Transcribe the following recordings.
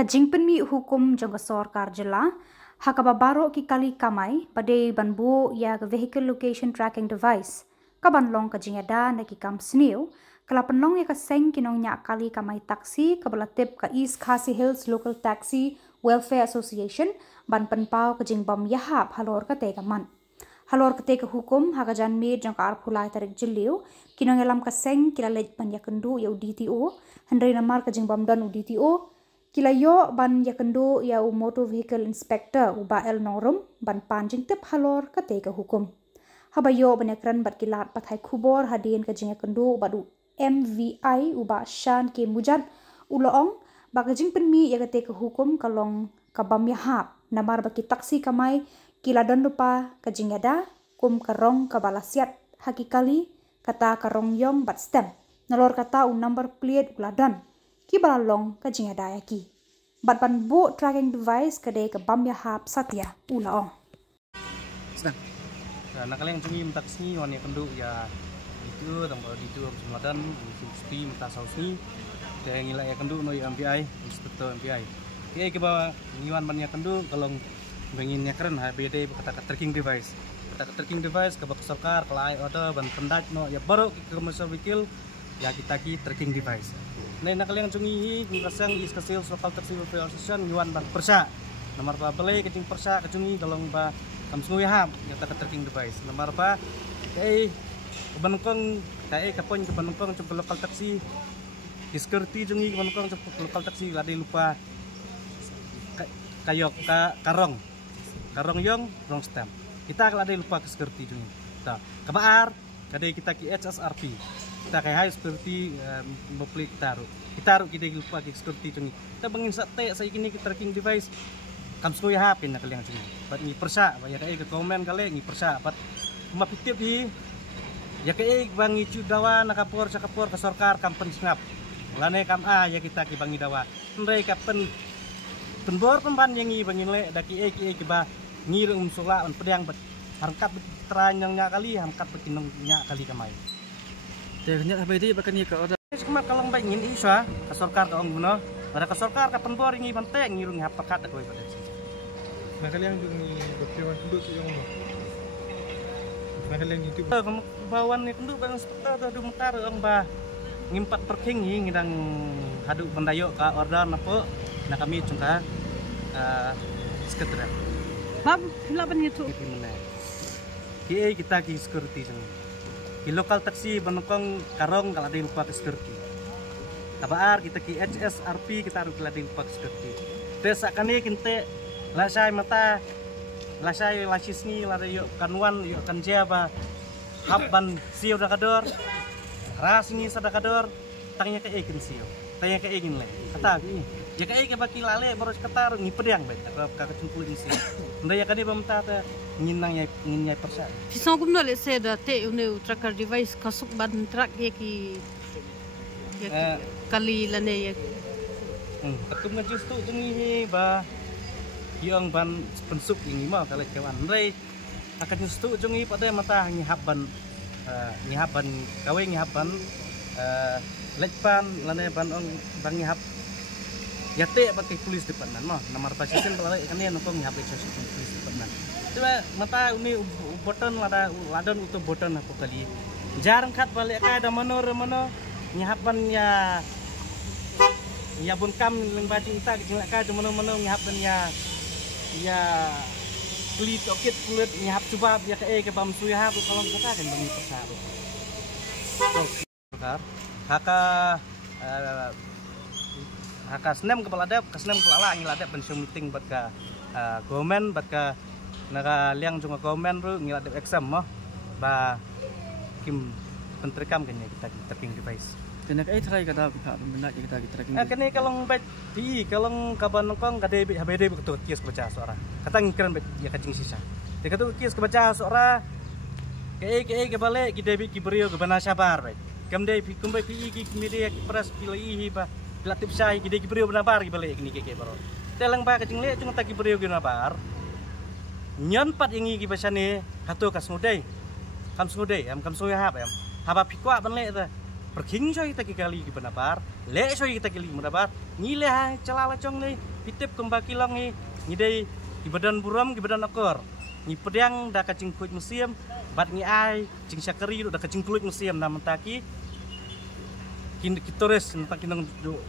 Kajingpen mi hukum jangka sorkar jela, hakababaro ki kali kamai pada banbo ya vehicle location tracking device. Kaban long kajingada na ki kam snew, kalapan long ya kaseng kinong nya kali kamai taksi kabalatip ka East Khasi Hills Local Taxi Welfare Association ban penpau kajing bam yahap halor ka tegaman. Halor ketika hukum hakajan mir jangka arpulai tarik jeliu kinong elam kaseng kila lej ban yakendu ya UDTO hendrai namar kajing bam dan UDTO kila yo ban yakendu ya motor vehicle inspector uba el norum ban panjing tip halor ketika hukum habayo banekran bat kilat pathai kubor hadin kajing yakendu badu MVI uba shan ke mujad uloong bakajing penmi ya ketika hukum kalong kabam yahap namar baki taksi kamai kila don lupa kajingada kum karong kabalasiat hakikali kata karong yong bat stem nalor kata number plate uladon ki balalong kajingada yaki bat ban bu tracking device kade ke bam ya hap satya ulaong sedang nak kalian cumi taksi wan ya kendu ya itu tambah itu semadan spi minta sausi teh ngila ya kendu no MPI inspektor MPI ke bawah ngiwan ban ya kendu kalau benginnya keren HBD kata tracking device ke bak sarkar kelai atau ban pendat no ya baru ke commercial vehicle ya kita ki tracking device nah nak kalian cungi ngasang is kasil local taxi welfare association yuan ban persa nomor ba beli kecing persa kecungi dalam ba kam sungui ham ya ta tracking device nomor ba kebanukong kapon kebanukong ke local taxi security cungi kebanukong local taxi ladi lupa kayok karong yong rong stem kita kalau ada lupa ke security dulu kita kabar kadai kita ki HSRP kita kayak high security memplik taruh kita lupa ke security dulu kita bangin sate saya kini kita tracking device kam semua ya hapin nak kalian cuma bat ni persa ya kayak ke komen kali ni persa bat mapitip di ya kayak bangi cudawa nakapor ke sarkar kampen snap lane kam ya kita ki bangi dawa ndai kapen penbor pemban yang bangin le daki ki ba ngir sula on pedang harkat teranyang nya kali hamkat bekinong nya kali kamai tehnya apa itu bahkan ka order sekemat kalau mbak ingin iswa ka sarkar ka ong beno ada ka sarkar ka penbor ngi bante ngirung hapakat aku pada sini nah kalian jungi berkewan penduduk yang umum nah kalian itu bawan ni penduduk bang sepetar tu mekar ong ba ngimpat parking ngidang hadu pendayok ka order napa nak kami cungka sekedar Bab, laban itu. Kita ki security sini. Ki lokal taksi banukong karong kalau ada lupa ke security. Kabar kita ki HSRP kita harus ada lupa ke security. Desa kani kinte lasai mata lasai lasisni lada yuk kanwan yuk kanja ba habban siu dakador. Rasini sadakador tangnya ke egin siu. Tanya ke egin le. Kata ini. Ya kayak baki lale baru sekitar ngipedang baik kakak cumpul di sini. Ndaya kadi bamta ta nginnyai persa. Pisang kumno le se da te une tracker device kasuk ban track ya ki kali lane ya. Ketum justu tungi ba yang ban pensuk ini mah kalau kawan ndai akan justu tungi pada mata ngihaban kawe ngihaban lekpan lane ban ong bang ngihap ya te pakai tulis depan mah nomor pasien kalau kan ya nongkrong HP tulis depan coba mata ini button ladon untuk button apa kali jarang kat balik ka ada mono nyihapan ya bungkam leng baju kita kecil ka ada mono nyihapan ya kulit okit kulit nyihap coba ya ke bam suya kalau kita kan bagi persa haka senem kepala ada kesnem kepala ngila ada pensiun meeting buat ke gomen buat ke naga liang cuma gomen ru ngila ada exam mah ba kim penterkam kan ya kita tracking device kena try kata benar kita tracking kene kalau bet pi kalau kaban nongkong kade HBD betul kias kebaca suara kata ngikran bet ya kacing sisa dia kata kias kebaca suara ke balik kita bi kibrio ke bana sabar bet kamdai pi kumbai pi ki media pres pilih ba latip sai gede kibrio benabar balik ini keke baro telang ba kacing le cuma tak kibrio benabar nyon pat yang iki basane kato kas ngudai kam sudai am kam soya hab am haba pikwa ban le ta perking coy kita kali ki benabar le coy kita kali benabar ngile hai celala cong nih pitip kembaki lang nih ngidai di badan buram di badan akor ni pedang dah kacing kulit museum bat ni ai cing syakari dah kacing kulit museum nama taki kin kitores nampak kinong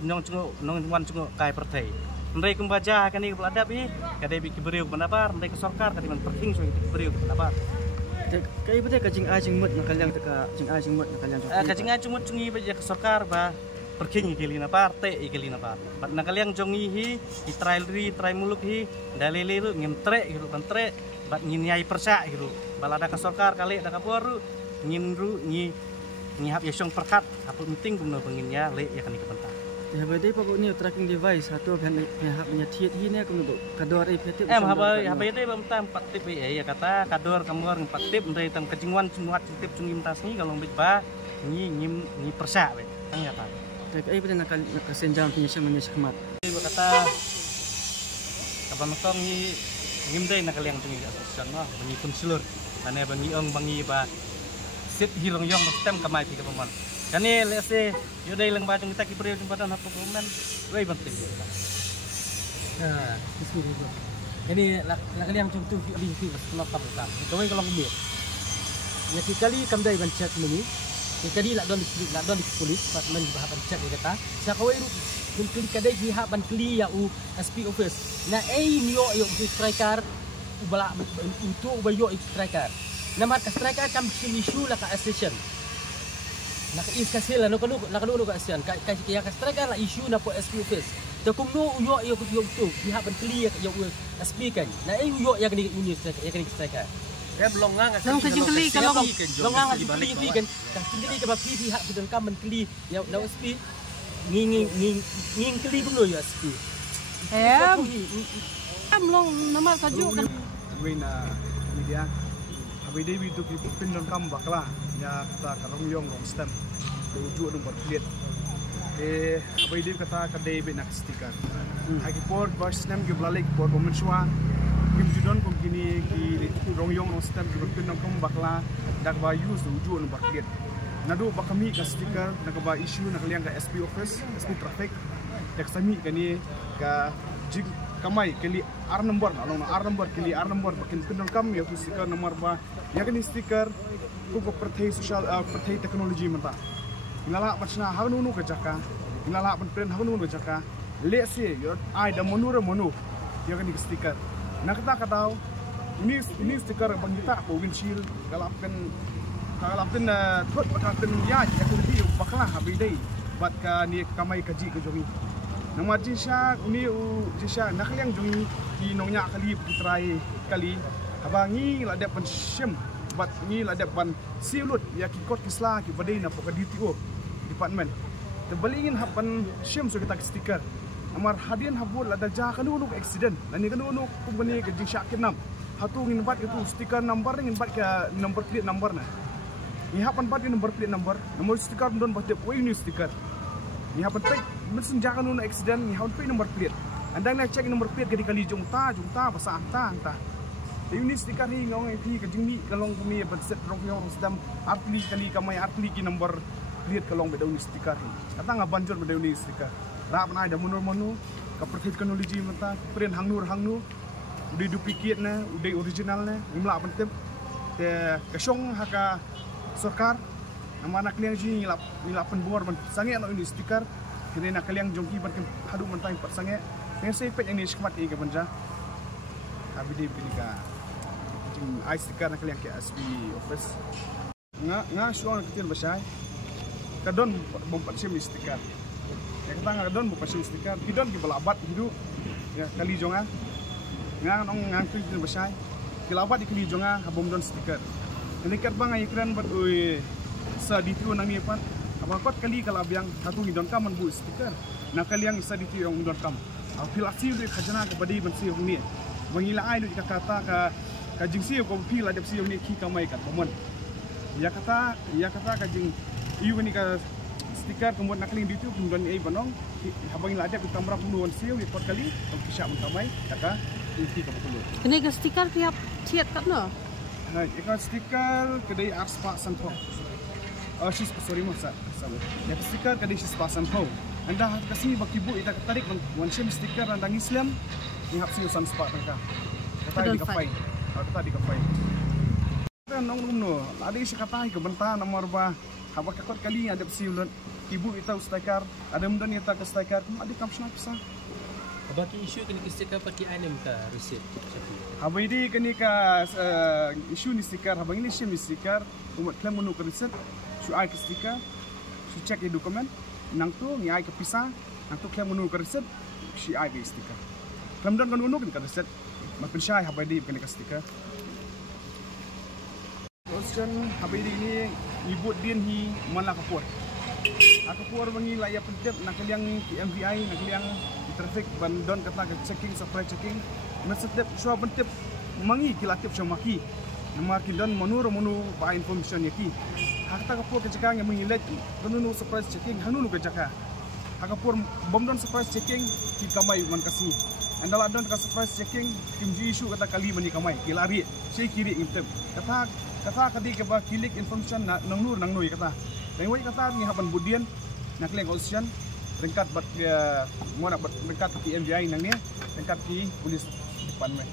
nong wan cungo kai pertai ndai kumbaja kan ni beladap hi kadai bi kiberiu benabar ndai ke sorkar kadi man perking coy kiberiu benabar Kaya betul kacing ajing mut nak kalian teka kacing ajing mut nak kalian. Kacing ajing mut cungi baja ke sorkar ba perking ikili na par te ikili na par. Bat nak kalian jongi hi try muluk hi dalile lu ngin tre gitu ban tre bat ngin nyai persa gitu. Balada ke sorkar kali da kaporu ngin ru nyi hap yasong perkat apa penting gumno penginnya le ya kan ikepenta. Ya badai pokok ni tracking device satu pihak punya tiet ini aku untuk kador ipetip. Habai deh bam tam 4 tip ya kata kador kamor 4 tip ndai tam kecingwan cunuat tip cungim tasni kalau bitba nyi persa we tang ya ta. Kaya betul nak senjam punya semanya sekhmat. Kata kapan tong nyi ngim dai nak kalian cungi asosian mah bangi konselor ane bangi ong bangi ba sit hilong yong stem kamai ti kapamon. Kani lese yodai lang bacong kita kiberiu jembatan apa komen wei penting. Nah, itu. Ini lakali yang contoh di sekolah kabupaten. Kau kalau ngomong, ya kali kamdai bancak ini, kali lak don di polis, departmen bahapan cek kata. Saya kau itu mungkin kadai pihak bankli ya SP office. Nah, niyo yo striker ubala untuk ubayo striker. Nama striker kam isu lah ka station. Nak iskasih lah, nak dulu kat asian. Kaya striker lah isu nak po SP office. Takum no uyo yo tu pihak bankli yo SP kan. Nah uyo yang ni striker. Ya belum ngang Long kacing keli kalau Long ngang keli kan. Kacing keli ke bagi pihak bidang kam bankli ya na SP. Nging keli pun lo ya SP. Long nama kaju kan. Wina media. Abi dewi tu pindon kam bakla ya kata karong yong long stem. Tujuh nomor plate. Abi dewi kata kadai benak stiker. Hagi port bus stem ke belalik port komensua. Kim judon kom kini ki rong yong long stem ke pindon kam bakla dak ba use tujuh nomor plate. Nadu bakami ka stiker nak ba issue nak liang ka SP office, SP traffic. Dak sami kani ka jig kamai kali R number along R number kali R number bakin pindon kam ya stiker nomor ba ya kani stiker ko perthai social perthai teknologi menta ngala pachna hawnu ka jaka ngala pan pen hawnu ka jaka le se yo ai da monura monu ya kani stiker nakata katau ini stiker bang kita ko windshield kalau pen thot pen ya kani bakla habidai bat ka ni kamai kaji ke jomi nama jisha uni jisha nakliang jungi ki nongnya kali putrai kali abangi la depan shim bat ni la depan silut ya ki kot kisla ki badai na poka DTO department tebalingin hapan shim so kita stiker amar hadian habul ada ja kanu nu accident nani kanu nu company ke jisha kinam hatu ngin bat itu stiker number ngin bat ke number plate number na ni hapan bat number plate number nomor stiker don bat ko ini stiker ni hapan tek mesin jangan nuna accident ni hampir nomor plate. Anda nak cek nomor plate kali jungta pasang anta. Ini stiker ni ngong pi kejingni kalong kami berset rong yang sedang artli kali kamai artli ki nomor plate kalong bedauni stiker ni. Kata ngah banjur bedauni stiker. Rap na ada monor ka perthit teknologi mata print hangnu udah duplicate na udah original na ngimla pentep te kasong haka sorkar nama anak liang ji ngilap penbuar ban sange no ini stiker kini nak kalian jongki berken hadu mentai persange yang saya pet yang ni skmat ke banja abi di pilika jing ai stiker nak kalian ke SP office nga suang kecil besar kadon bompat sim stiker ya kita kadon bompat sim stiker kidon ki balabat hidu ya kali jonga nga nong ngang kecil besar kilabat di kali jonga habom don stiker ini kat bang ikran bat oi sa ditu nang ni pan apa kali kalau biang satu hidon kam bu stiker nak kalian isa di tiang hidon kam apilasi di khajana ke badi ban siu ni mengila ai di kata ka jing siu ko pil ada siu ni ki kamai kat pomon ya kata ka jing iu ni ka stiker kemudian nak kalian di tu kemudian ai banong habang ila ada ku tamra puluhan siu di pot kali ko kisah kamai kata iki ka puluh Ini ke stiker tiap tiap kat no. Nah, ikan stiker kedai arspa sangkok. Oh, sorry masa sepasang. Ya stiker kadang sepasang kau. Anda kasih bagi bu ita ketarik wan stiker randang Islam ni hap sing usan sepak mereka. Kata di kapai. Kata di kapai. Kan nong no. Ada isi kata ke benta nomor ba. Haba kakot kali ada si ibu ita stiker, ada mundan ita ke stiker, ada kamsna pisa. Bagi isu kini stiker pakai anem ka receipt. Haba ini kini ka isu ni stiker, haba ini isu ni stiker, umat klaim menu ke receipt, su ai ke stiker, su cek di dokumen, nang tu ni ai ke pisa, nang tu klaim menu ke receipt, si ai ke stiker. Klaim dan kan menu ke receipt, mak pensai haba ini kini ke stiker. Question haba ini ibu din hi mana kapur. Aku puar bangi layak pentip nak liang MVI nak liang traffic bandon kata ke checking supply checking mesetep so pentip mangi kilakip somaki nama kilon monur ba information yaki hakta kapur ke jaka yang mengilet penunu supply checking hanunu ke jaka hakapur bomdon supply checking ki kamai man kasi andala don ka supply checking kim issue kata kali mani kamai kilari sei kiri intep kata kadi ke ba kilik information nang nur nang noi kata. Dan wajib kata ni haban budian nak liang kausian ringkat bat mau nak ringkat di MVI nang ni ringkat di polis depan mai.